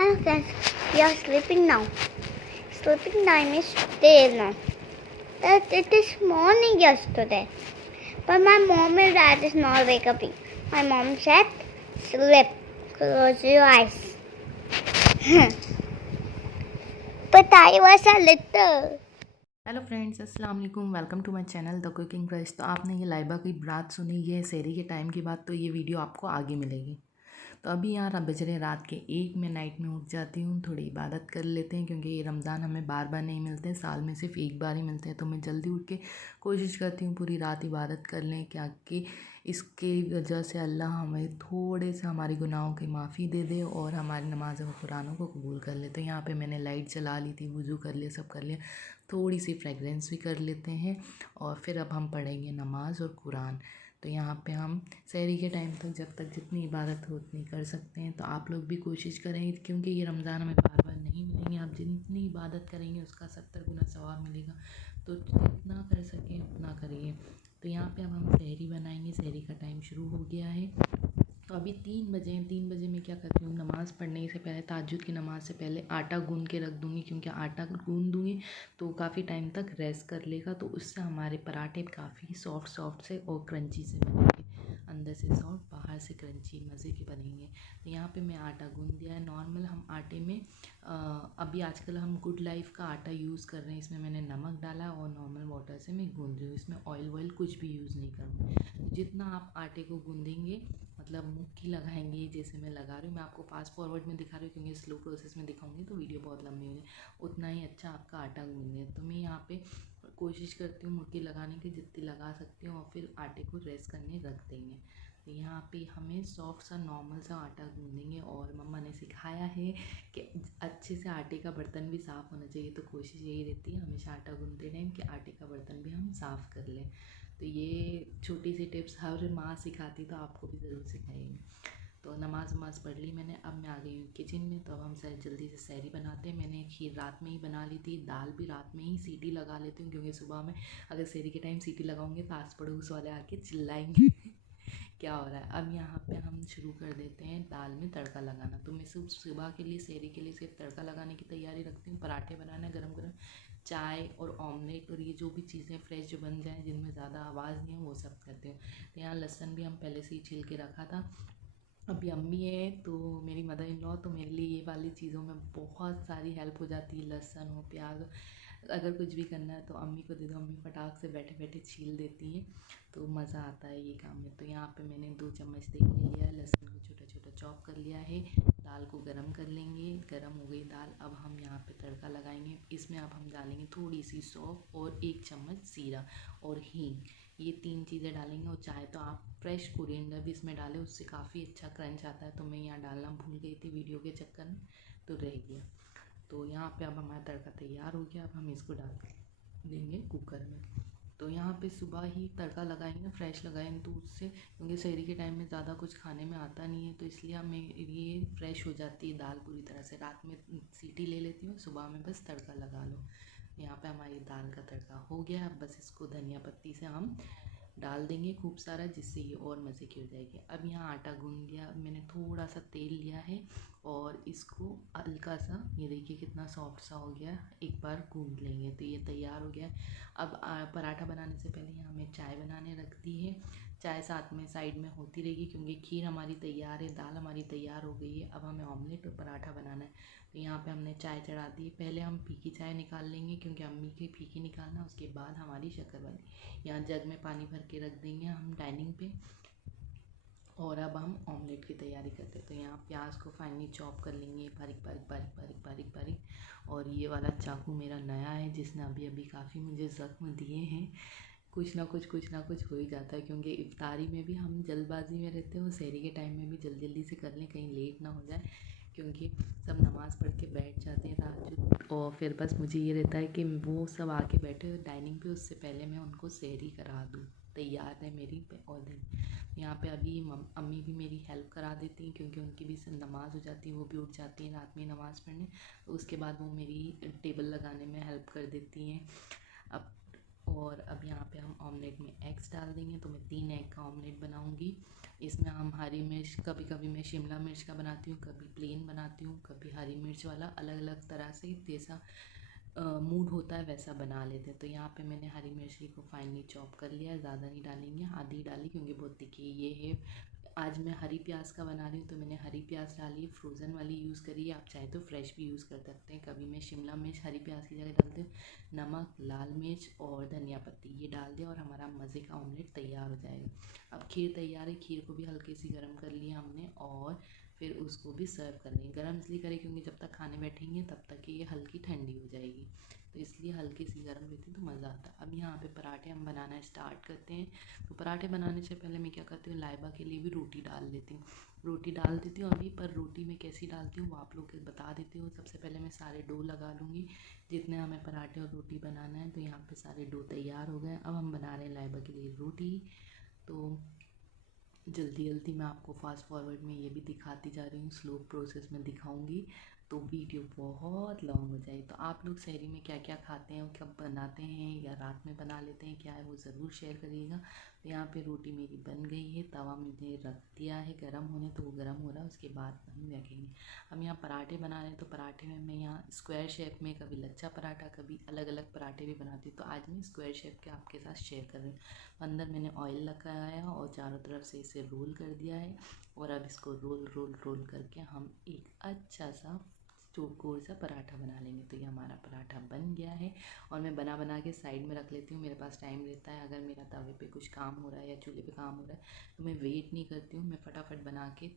Hello friends, we are sleeping now. Sleeping time is day now. That it is morning yesterday. But my mom and dad is not wake up. My mom said, sleep, close your eyes. But I was a little. Hello friends, अस्सलाम वालेकुम। Welcome to my channel the cooking brush. तो आपने ये लाइबा की बात सुनी, ये सहरी के टाइम की बात, तो ये वीडियो आपको आगे मिलेगी। तो अभी यहाँ बज रहे रात के 1, मैं नाइट में उठ जाती हूँ, थोड़ी इबादत कर लेते हैं क्योंकि ये रमज़ान हमें बार बार नहीं मिलते, साल में सिर्फ एक बार ही मिलते हैं। तो मैं जल्दी उठ के कोशिश करती हूँ पूरी रात इबादत कर लें, क्या कि इसकी वजह से अल्लाह हमें थोड़े से हमारे गुनाहों की माफ़ी दे दे और हमारी नमाज़ व कुरानों को कबूल कर ले। तो यहाँ पे मैंने लाइट जला ली थी, वज़ू कर लिया, सब कर लिया, थोड़ी सी फ्रेगरेंस भी कर लेते हैं और फिर अब हम पढ़ेंगे नमाज और कुरान। तो यहाँ पे हम सहरी के टाइम तक जब तक जितनी इबादत हो उतनी कर सकते हैं। तो आप लोग भी कोशिश करें क्योंकि ये रमज़ान हमें बार बार नहीं मिलेंगे। आप जितनी इबादत करेंगे उसका 70 गुना सवाब मिलेगा। तो जितना कर सकें उतना करिए। तो यहाँ पे अब हम सहरी बनाएंगे। सहरी का टाइम शुरू हो गया है। तो अभी 3 बजे हैं। 3 बजे मैं क्या करती हूँ, नमाज़ पढ़ने से पहले, तहज्जुद की नमाज़ से पहले आटा गूँध के रख दूँगी, क्योंकि आटा गूँध दूँगी तो काफ़ी टाइम तक रेस्ट कर लेगा। तो उससे हमारे पराठे काफ़ी सॉफ्ट सॉफ्ट से और क्रंची से बनेंगे, अंदर से सॉफ्ट बाहर से क्रंची मज़े के बनेंगे। तो यहाँ पे मैं आटा गूँध दिया है। नॉर्मल हम आटे में अभी आजकल हम गुड लाइफ का आटा यूज़ कर रहे हैं। इसमें मैंने नमक डाला और नॉर्मल वाटर से मैं गूँध रही हूँ। इसमें ऑयल वॉयल कुछ भी यूज़ नहीं करूँगी। तो जितना आप आटे को गूँधेंगे, मतलब मुट्ठी लगाएंगे, जैसे मैं लगा रही हूँ, मैं आपको फास्ट फॉरवर्ड में दिखा रही हूँ क्योंकि स्लो प्रोसेस में दिखाऊंगी तो वीडियो बहुत लंबी हो जाए। उतना ही अच्छा आपका आटा गूँधे। तो मैं यहाँ पे कोशिश करती हूँ मुट्ठी लगाने की, जितनी लगा सकती हूँ, और फिर आटे को रेस्ट करने रख देंगे। तो यहाँ पे हमें सॉफ्ट सा नॉर्मल सा आटा गूँधेंगे। और मम्मा ने सिखाया है कि अच्छे से आटे का बर्तन भी साफ़ होना चाहिए। तो कोशिश यही रहती है हमेशा आटा गूँधते टाइम कि आटे का बर्तन भी हम साफ़ कर लें। तो ये छोटी सी टिप्स हर माँ सिखाती, तो आपको भी ज़रूर सिखाएंगे। तो नमाज़ वमाज़ पढ़ ली मैंने। अब मैं आ गई हूँ किचन में। तो अब हम जल्दी से सहरी बनाते हैं। मैंने खीर रात में ही बना ली थी, दाल भी रात में ही सीटी लगा लेती हूँ, क्योंकि सुबह में अगर सहरी के टाइम सीटी लगाऊंगे तो आस पड़ोस वाले आके चिल्लाएंगे क्या हो रहा है। अब यहाँ पे हम शुरू कर देते हैं दाल में तड़का लगाना। तो मैं सिर्फ सुबह के लिए, सहरी के लिए सिर्फ तड़का लगाने की तैयारी रखती हूँ। पराठे बनाना है गरम गरम, चाय और ऑमलेट, और ये जो भी चीज़ें फ्रेश जो बन जाएँ, जिनमें ज़्यादा आवाज़ नहीं है, वो सब करते हो। तो यहाँ लहसुन भी हम पहले से ही छील के रखा था। अभी अम्मी है तो मेरी मदर इन लॉ, तो मेरे लिए ये वाली चीज़ों में बहुत सारी हेल्प हो जाती है। लहसुन हो, प्याज, अगर कुछ भी करना है तो अम्मी को दे दो, अम्मी फटाक से बैठे बैठे छील देती हैं। तो मज़ा आता है ये काम में। तो यहाँ पे मैंने 2 चम्मच तेल ले लिया है, लहसुन को छोटा छोटा चॉप कर लिया है। दाल को गरम कर लेंगे। गरम हो गई दाल, अब हम यहाँ पे तड़का लगाएंगे। इसमें अब हम डालेंगे थोड़ी सी सौंफ और 1 चम्मच जीरा और हींग। ये 3 चीज़ें डालेंगे। और चाहे तो आप फ्रेश कोरिएंडर भी इसमें डालें, उससे काफ़ी अच्छा क्रंच आता है। तो मैं यहाँ डालना भूल गई थी वीडियो के चक्कर में, तो रह गया। तो यहाँ पे अब हमारा तड़का तैयार हो गया। अब हम इसको डाल देंगे कुकर में। तो यहाँ पे सुबह ही तड़का लगाएंगे ना, फ्रेश लगाएंगे, तो उससे, क्योंकि सहरी के टाइम में ज़्यादा कुछ खाने में आता नहीं है, तो इसलिए हमें ये फ्रेश हो जाती है दाल पूरी तरह से। रात में सीटी ले लेती हूँ, सुबह में बस तड़का लगा लो। यहाँ पे हमारी दाल का तड़का हो गया। अब बस इसको धनिया पत्ती से हम डाल देंगे खूब सारा, जिससे ये और मज़े की हो जाएगी। अब यहाँ आटा गूँध लिया। अब मैंने थोड़ा सा तेल लिया है और इसको हल्का सा, ये देखिए कितना सॉफ्ट सा हो गया, एक बार गूँध लेंगे तो ये तैयार हो गया। अब पराठा बनाने से पहले यहाँ हमें चाय बनाने रख दी है। चाय साथ में साइड में होती रहेगी, क्योंकि खीर हमारी तैयार है, दाल हमारी तैयार हो गई है। अब हमें ऑमलेट और पराठा बनाना है। तो यहाँ पे हमने चाय चढ़ा दी है। पहले हम फीकी चाय निकाल लेंगे, क्योंकि अम्मी की फीकी निकालना, उसके बाद हमारी शक्कर वाली। यहाँ जग में पानी भर के रख देंगे हम डाइनिंग पे। और अब हम ऑमलेट की तैयारी करते हैं। तो यहाँ प्याज को फाइनली चॉप कर लेंगे, बारीक बारीक बारीक बारीक बारीक बारीक। और ये वाला चाकू मेरा नया है, जिसने अभी अभी काफ़ी मुझे ज़ख्म दिए हैं। कुछ ना कुछ हो ही जाता है, क्योंकि इफ्तारी में भी हम जल्दबाजी में रहते हैं और सहरी के टाइम में भी जल्दी जल्दी से कर लें, कहीं लेट ना हो जाए, क्योंकि सब नमाज़ पढ़ के बैठ जाते हैं तहज्जुद। और फिर बस मुझे ये रहता है कि वो सब आके बैठे डाइनिंग पे, उससे पहले मैं उनको सहरी करा दूँ। तैयार है मेरी और दिन। यहाँ पे अभी अम्मी भी मेरी हेल्प करा देती हैं, क्योंकि उनकी भी नमाज़ हो जाती है, वो भी उठ जाती हैं रात में नमाज़ पढ़ने। तो उसके बाद वो मेरी टेबल लगाने में हेल्प कर देती हैं। अब यहाँ पे हम ऑमलेट में एग्स डाल देंगे। तो मैं 3 एग का ऑमलेट बनाऊंगी। इसमें हम हरी मिर्च, कभी कभी मैं शिमला मिर्च का बनाती हूँ, कभी प्लेन बनाती हूँ, कभी हरी मिर्च वाला, अलग अलग तरह से जैसा मूड होता है वैसा बना लेते हैं। तो यहाँ पे मैंने हरी मिर्ची को फाइनली चॉप कर लिया है, ज़्यादा नहीं डालेंगे, आधी डाली क्योंकि बहुत तीखी ये है। आज मैं हरी प्याज का बना रही हूँ तो मैंने हरी प्याज डाली, फ्रोज़न वाली यूज़ करी है, आप चाहे तो फ्रेश भी यूज़ कर सकते हैं। कभी मैं शिमला मिर्च हरी प्याज की जगह डालती हूँ, नमक, लाल मिर्च और धनिया पत्ती ये डाल दिया और हमारा मज़े का ऑमलेट तैयार हो जाएगा। अब खीर तैयार है, खीर को भी हल्की सी गर्म कर लिया हमने और फिर उसको भी सर्व कर लेंगे। गर्म इसलिए करें क्योंकि जब तक खाने बैठेंगे तब तक ये हल्की ठंडी हो जाएगी, तो इसलिए हल्की सी गर्म रहती है तो मज़ा आता है। अब यहाँ पे पराठे हम बनाना स्टार्ट करते हैं। तो पराठे बनाने से पहले मैं क्या करती हूँ, लाइबा के लिए भी रोटी डाल लेती हूँ। रोटी डाल देती हूँ अभी, पर रोटी मैं कैसी डालती हूँ वो आप लोग को बता देती हूँ। सबसे पहले मैं सारे डो लगा लूँगी जितने हमें पराठे और रोटी बनाना है। तो यहाँ पे सारे डो तैयार हो गए। अब हम बना रहे हैं लाइबा के लिए रोटी। तो जल्दी जल्दी मैं आपको फास्ट फॉरवर्ड में ये भी दिखाती जा रही हूँ, स्लो प्रोसेस में दिखाऊंगी तो वीडियो बहुत लॉन्ग हो जाए। तो आप लोग शहरी में क्या क्या खाते हैं, कब बनाते हैं या रात में बना लेते हैं, क्या है वो ज़रूर शेयर करिएगा। तो यहाँ पे रोटी मेरी बन गई है, तवा मैंने रख दिया है गर्म होने, तो वो गर्म हो रहा है, उसके बाद हम रखेंगे। हम यहाँ पराठे बना रहे हैं, तो पराठे में मैं यहाँ स्क्वायर शेप में कभी लच्छा पराठा, कभी अलग अलग पराठे भी बनाती हूँ। तो आज मैं स्क्वायर शेप के आपके साथ शेयर कर रही हूँ। अंदर मैंने ऑयल लगाया और चारों तरफ से इसे रोल कर दिया है और अब इसको रोल रोल रोल करके हम एक अच्छा सा गोल सा पराठा बना लेंगे। तो ये हमारा पराठा बन गया है और मैं बना बना के साइड में रख लेती हूँ। मेरे पास टाइम रहता है, अगर मेरा तवे पे कुछ काम हो रहा है या चूल्हे पे काम हो रहा है तो मैं वेट नहीं करती हूँ, मैं फटाफट बना के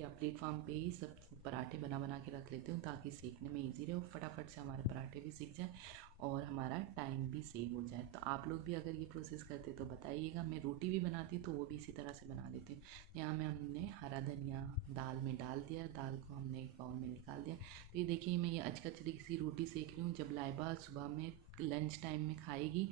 या प्लेटफॉर्म पे ही सब पराठे बना बना के रख लेती हूँ ताकि सीखने में ईजी रहे और फटाफट से हमारे पराठे भी सीख जाए और हमारा टाइम भी सेव हो जाए। तो आप लोग भी अगर ये प्रोसेस करते तो बताइएगा। मैं रोटी भी बनाती हूँ तो वो भी इसी तरह से बना देती हूँ। यहाँ में हमने हरा धनिया दाल में डाल दिया, दाल को हमने एक बाउल में निकाल दिया। तो ये देखिए मैं ये अचकचरी सी रोटी सेक रही हूँ। जब लाइबा सुबह में लंच टाइम में खाएगी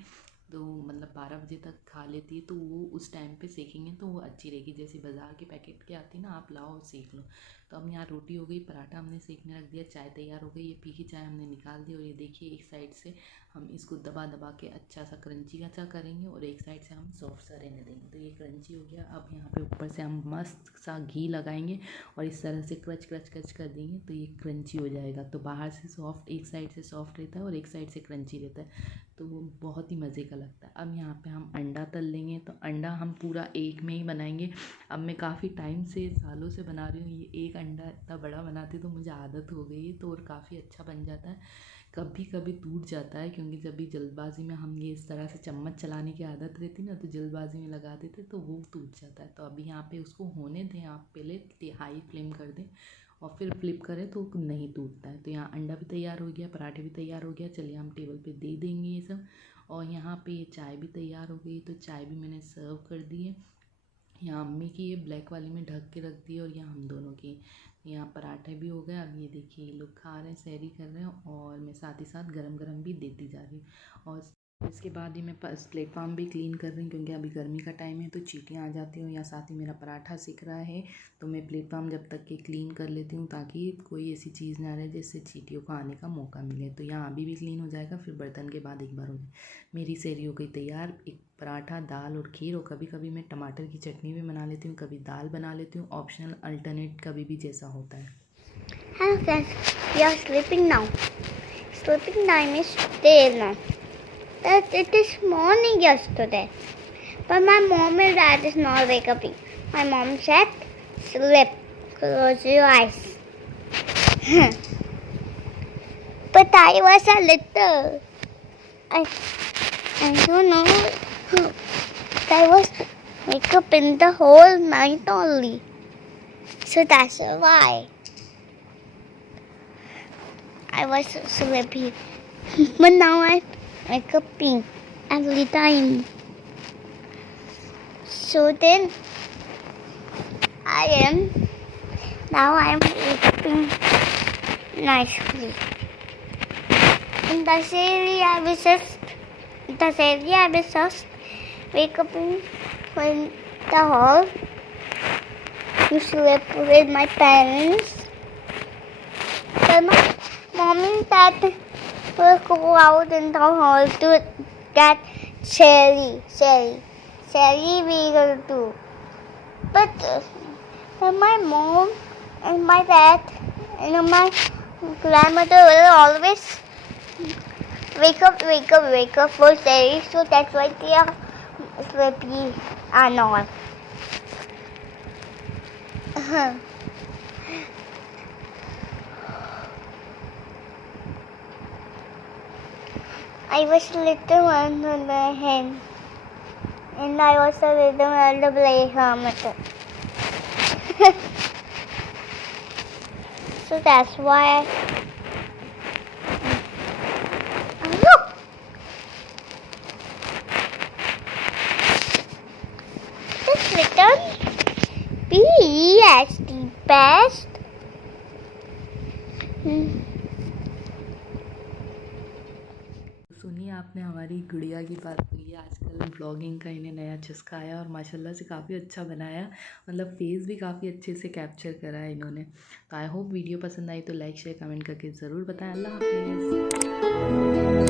तो मतलब 12 बजे तक खा लेती है, तो वो उस टाइम पे सेकेंगे तो वो अच्छी रहेगी। जैसे बाज़ार के पैकेट के आती ना, आप लाओ सेक लो। तो अब यहाँ रोटी हो गई, पराठा हमने सेकने रख दिया, चाय तैयार हो गई, ये फीकी चाय हमने निकाल दी। और ये देखिए एक साइड से हम इसको दबा दबा के अच्छा सा क्रंची अच्छा करेंगे और एक साइड से हम सॉफ्ट सा रहने देंगे। तो ये क्रंची हो गया। अब यहाँ पे ऊपर से हम मस्त सा घी लगाएंगे और इस तरह से क्रच क्रच क्रच कर देंगे तो ये क्रंची हो जाएगा। तो बाहर से सॉफ्ट, एक साइड से सॉफ्ट रहता है और एक साइड से क्रंची रहता है, तो वो बहुत ही मज़े का लगता है। अब यहाँ पे हम अंडा तल लेंगे। तो अंडा हम पूरा एक में ही बनाएंगे। अब मैं काफ़ी टाइम से, सालों से बना रही हूँ, ये एक अंडा इतना बड़ा बनाती तो मुझे आदत हो गई है, तो और काफ़ी अच्छा बन जाता है। कभी कभी टूट जाता है क्योंकि जब भी जल्दबाजी में हम ये इस तरह से चम्मच चलाने की आदत रहती ना, तो जल्दबाजी में लगा देते तो वो टूट जाता है। तो अभी यहाँ पे उसको होने दें, आप पहले हाई फ्लेम कर दें और फिर फ्लिप करें तो नहीं टूटता है। तो यहाँ अंडा भी तैयार हो गया, पराठे भी तैयार हो गया। चलिए हम टेबल पे दे देंगे ये सब। और यहाँ पे ये चाय भी तैयार हो गई, तो चाय भी मैंने सर्व कर दी है। यहाँ अम्मी की ये ब्लैक वाली में ढक के रख दी और यहाँ हम दोनों की। यहाँ पराठे भी हो गए। अब ये देखिए ये लोग खा रहे हैं, सैरी कर रहे हैं और मैं साथ ही साथ गरम गरम भी देती जा रही हूँ। और इसके बाद ही मैं प्लेटफॉर्म भी क्लीन कर रही हूँ क्योंकि अभी गर्मी का टाइम है तो चींटियाँ आ जाती हूँ, या साथ ही मेरा पराठा सिक रहा है तो मैं प्लेटफॉर्म जब तक के क्लीन कर लेती हूँ ताकि कोई ऐसी चीज़ ना रहे जिससे चींटियों को आने का मौका मिले। तो यहाँ अभी भी क्लीन हो जाएगा, फिर बर्तन के बाद एक बार हो जाए। मेरी सैरी हो गई तैयार, एक पराठा, दाल और खीर। और कभी कभी मैं टमाटर की चटनी भी बना लेती हूँ, कभी दाल बना लेती हूँ, ऑप्शनल, अल्टरनेट कभी भी जैसा होता है। Hello friends, we are sleeping now. Sleeping time is there now. That it is morning yesterday, but my mom and dad is not waking. My mom said, "Sleep, close your eyes." But I was a little. I don't know. I was wake up in the whole night only, so that's why I was sleepy. But now I wake up every time. So then I am sleeping nicely. In this area I was just wake up in the hall to sleep with my parents. Then my mom and dad will go out in the hall to get cherry we will do. but my mom and my dad and my grandmother will always wake up for day, so that's why they are sleepy and all. I was little under the hand, and I was a little under the helmet. So that's why. Look! This little bee is the best. सुनिए, आपने हमारी गुड़िया की बात। तो ये आजकल blogging का इन्हें नया चस्का आया और माशाल्लाह से काफ़ी अच्छा बनाया, मतलब फेस भी काफ़ी अच्छे से कैप्चर करा है इन्होंने। तो आई होप वीडियो पसंद आई तो लाइक शेयर कमेंट करके ज़रूर बताएं। अल्लाह हाफिज़।